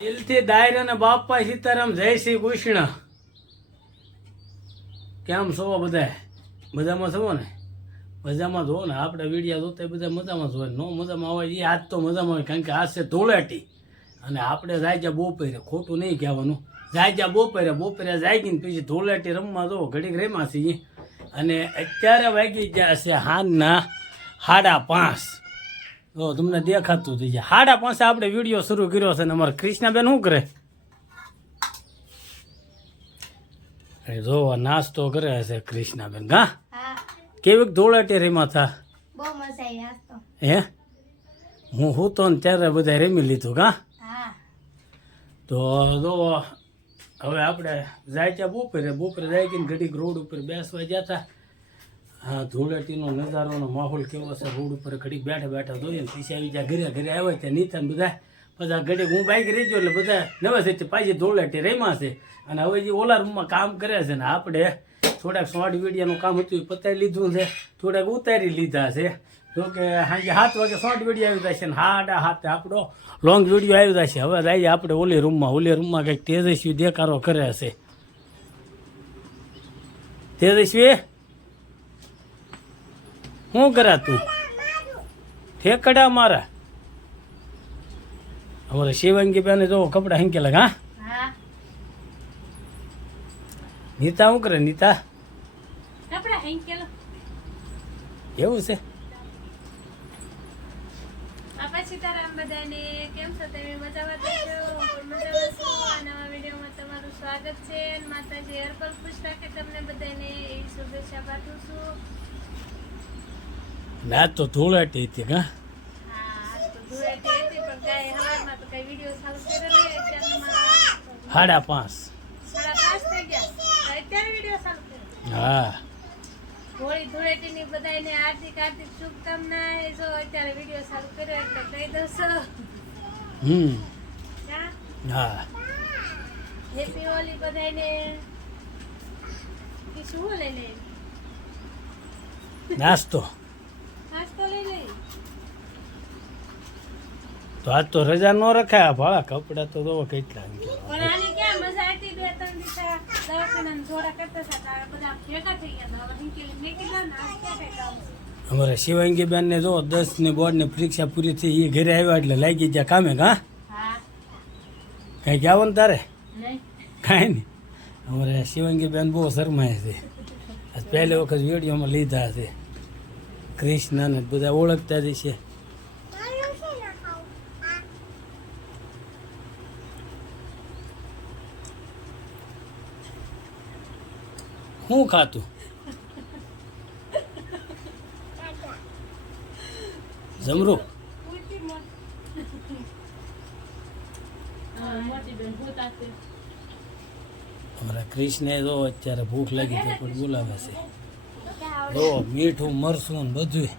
દિલથી દાયર અને બાપા સીતારામ, જય શ્રી કૃષ્ણ. કેમ છો બધા મજામાં છો ને? મજામાં જો ને? આપણે વિડીયા જોતા બધા મજામાં જ હોય નો મજામાં હોય એ આજ તો મજામાં હોય, કારણ કે આજ છે ધૂળેટી. અને આપણે જાય બોપેરે, ખોટું નહીં કહેવાનું. જાય જ્યાં બપોરે બપોરે જાય ગઈ ને પછી ધૂળેટી રમવા જો ઘડીક રેમાં છીએ. અને અત્યારે વાગી ગયા છે હાનના સાડા પાંચ. જો તમને દેખાતું થઈ જાય. સાડા પાંચે આપણે વીડિયો શરૂ કર્યો છે ને અમારે કૃષ્ણાબેન શું કરે? જોવા નાસ્તો કરે છે કૃષ્ણાબેન. ગા? હા. કેવીક ધોળાટી આજ તો. હે? હું હું તો ને ત્યારે બધા રમી લીધું કા તો જો હવે આપણે જાય ત્યાં બપોરે. બપોરે જાય કે ઘડીક રોડ ઉપર બેસવા ગયા હતા હા, ધૂળેટીનો નજારોનો માહોલ કેવો છે? રોડ ઉપર ઘડીક બેઠા બેઠા જોઈએ ને પીસી આવી જાય ઘરે ઘરે આવ્યા ત્યાં નીતા બધા. બધા ઘડીક હું બાઈક રહી ગયો એટલે બધા નવા છે પાછી ધૂળેટી રમ્યા છે. અને હવે જે ઓલા રૂમમાં કામ કરે છે ને આપણે થોડાક શોર્ટ વિડીયોનું કામ હતું એ પતાવી લીધું છે. થોડાક ઉતારી લીધા છે. જોકે સાંજે સાત વાગે શોર્ટ વીડિયો આવી જશે ને હાડા હાથે આપણો લોંગ વીડિયો આવી છે. હવે જઈએ આપણે ઓલી રૂમમાં ઓલી રૂમમાં કંઈક તેજસ્વી દેખારો કરે છે. તેજસ્વી? શું કરા તું? ઠેકડા મારા. અમારે શિવંગી બેને જો કપડા હંકેલા લગ હા? નીતા શું કરે નીતા? એવું છે? સીતારામ બધાને કેમ છો? તમે મજામાં છો? મજામાં છું? નવા વિડીયોમાં તમારું સ્વાગત છે. માતાજી હરપલ ખુશ રાખે તમને બધાને. એવી શુભેચ્છા પાઠવું છું. ના તો ધૂળેટી હતી હા સાડા પાંચ. હા. હોળી ધૂળેટીની બધાને હાર્દિક હાર્દિક શુભકામના એ જો અત્યારે વીડિયો ચાલુ કર્યો એટલે કહી દઉં હમ. હા. હેપી હોલી બધાને શું લઈ લે નાસ્તો લઈ લે તો આજ તો રજા ન રખાય ભાળા કપડા તો જોવો કેટલા કે. અમારે શિવાંગી બેન ને જો દસની બોર્ડની પરીક્ષા પૂરી થઈ એ ઘરે આવ્યા એટલે લાગી ગયા કામે હા હા. કઈ ને તારે? કાંઈ નહીં. અમારે શિવાંગી બેન બહુ શરમાય છે. પહેલી વખત વિડીયોમાં લીધા છે. કૃષ્ણ ને બધા ઓળખતા જ છે. શું ખાતું? જમરું. અમારા કૃષ્ણે જો અત્યારે ભૂખ લાગી છે પણ બોલાવે છે. જો મીઠું મરસું બધું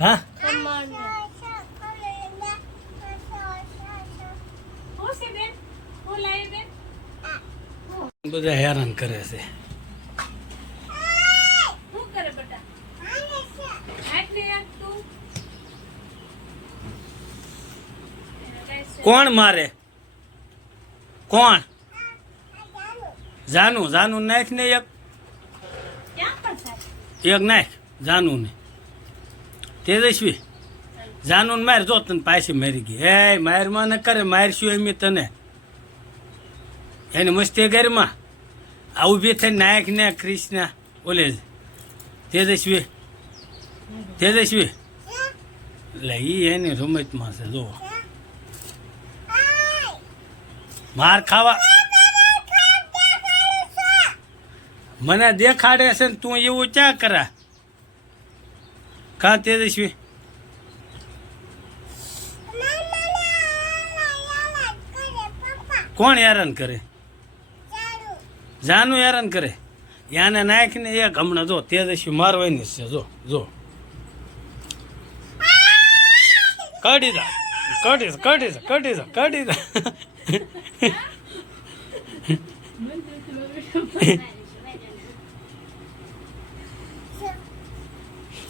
હા? બધા હેરાન કરે છે શું કરે બેટા આટલી એક તું એને કાંઈ છે. કોણ મારે? કોણ? જાનું જાનું નાખ ને એક. એક નાખ જાનું ને તેજસ્વી જાનું માર, જો તને પાછી મારી ગઈ. હે, મારમાં ન કરે મારશું એમ તને? એની મસ્તી ઘરમાં. આ ઊભી થઈ નાયક ને, કૃષ્ણ. ઓલે તેજસ્વી તેજસ્વી. એટલે એ એની રમતમાં છે જો માર ખાવા. મને દેખાડે છે ને તું એવું ક્યાં કરા? કા તેજસ્વી? કોણ હેરાન કરે? જાનું હેરાન કરે. યાને નાખીને એક હમણાં જો, તેજસ્વી મારવાની છે, જો જો. કાઢી દા કાઢી દા કાઢી દા કાઢી દા કાઢી દા.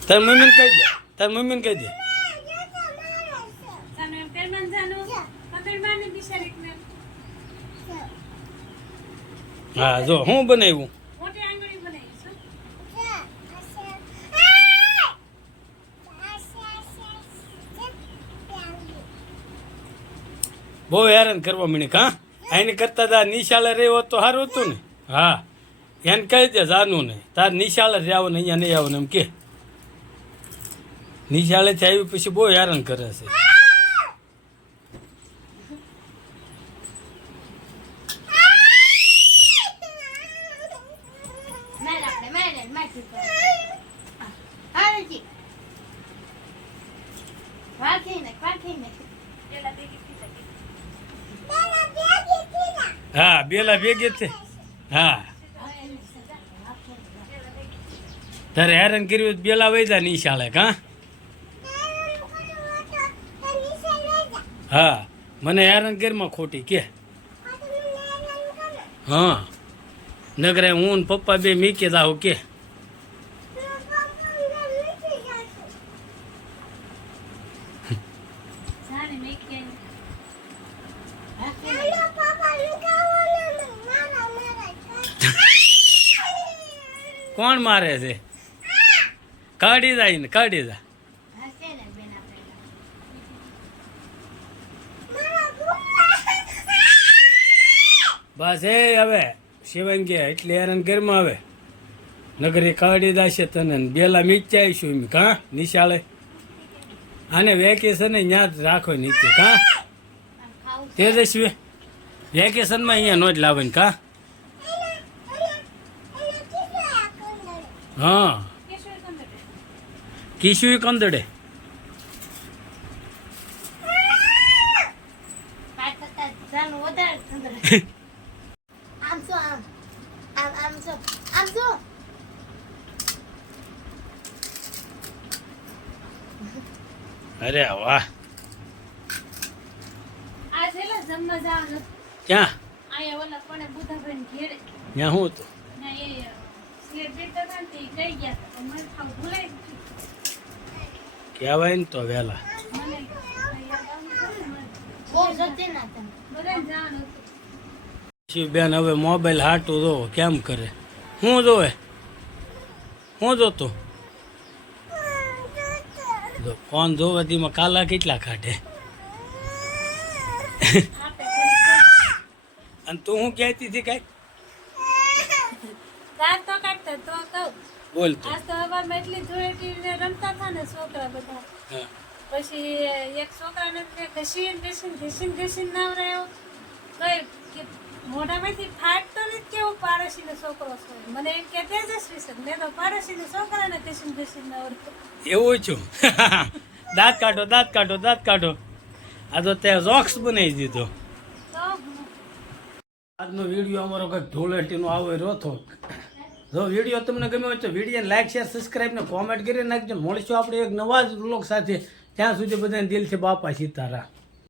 તાર મમ્મીને કહી દે. તાર મમ્મીને કહી દે. હા જો હું બનાવ્યું? બહુ હેરાન કરવા મને હા? એને કરતા તાર નિશાળે રહ્યો તો સારું હતું ને? હા. એને કહી દે, જાનું નહીં. તાર નિશાળે જ આવો ને અહીંયા નહીં આવો ને એમ કે. નિશાળેથી આવી પછી બહુ હેરાન કરે છે. પર. હાલે જી વાખી ને વાખી ને પેલા ભેગી થઈ શકે હા, બેલા ભેગી છે. હા. તારે હેરાન કર્યું બેલા વૈદા નિશાળે કા? હા, મને હેરાન કરમાં ખોટી કે. હા. નગરે હું પપ્પા બે મીકે દાવ કે જાણે મેં કે કોણ મારે છે? કાઢી જાય ને કાઢી જા. બસ એ હવે શિવંગી એટલે હેરાન ઘરમાં આવે નગરી કાઢી દાશે તને બેલા મીચા આવીશું એમ. કાં નિશાળે. આને વેકેશન ત્યાં જ રાખો નીચે કાં તેજસ્વી વેકેશનમાં અહીંયા નો જ લાવે ને કા હા કેશોર કંદડે કિશુ કંદડે પાટ કરતા જાનું વધારે સુંદર આમ શું આમ આમ આમ શું આમ કંદડે. અરે વાહ. ક્યાં? ત્યાં હું હતું? કહેવાય ને તો વહેલા. મને યાદ આવ્યું ને મને. બહુ જતી ના તમે બધાને જવાનું હતું શિવબેન હવે મોબાઈલ હાટું જો કેમ કરે? હું જોવે? હું જોતો? જો ફોન જોવે તેમાં કાલા કેટલા કાઢે? અને તું હું કહેતી હતી કાંઈક? દાંત તો કહું. બોલ આજ તો હવામાં એટલી ધૂળેટીને રમતા હતા ને છોકરા બધા. પછી એક છોકરાને ઘસીને ઘસીને ઘસીને ઘસીને નાવરાયો કઈ કે મોઢામાંથી ફાટતો નથી કેવો પારસીનો છોકરો છે. મને એમ કે તેજસ્વી છે. મેં તો પારસીનો છોકરાને ઘસીને ઘસીને નાવરાયો એવું છું? દાંત કાઢો દાંત કાઢો દાંત કાઢો. આ તો તે રોક્સ બનાવી દીધો. આજનો વીડિયો અમારો કંઈક ધૂળેટીનો આવો રહ્યો હતો. જો વીડિયો તમને ગમ્યો હોય તો વીડિયો લાઈક શેર સબસ્ક્રાઈબ ને કોમેન્ટ કરી નાખજો. મળશું આપણે એક નવા જ બ્લોગ સાથે. ત્યાં સુધી બધાને દિલથી બાપા સીતારા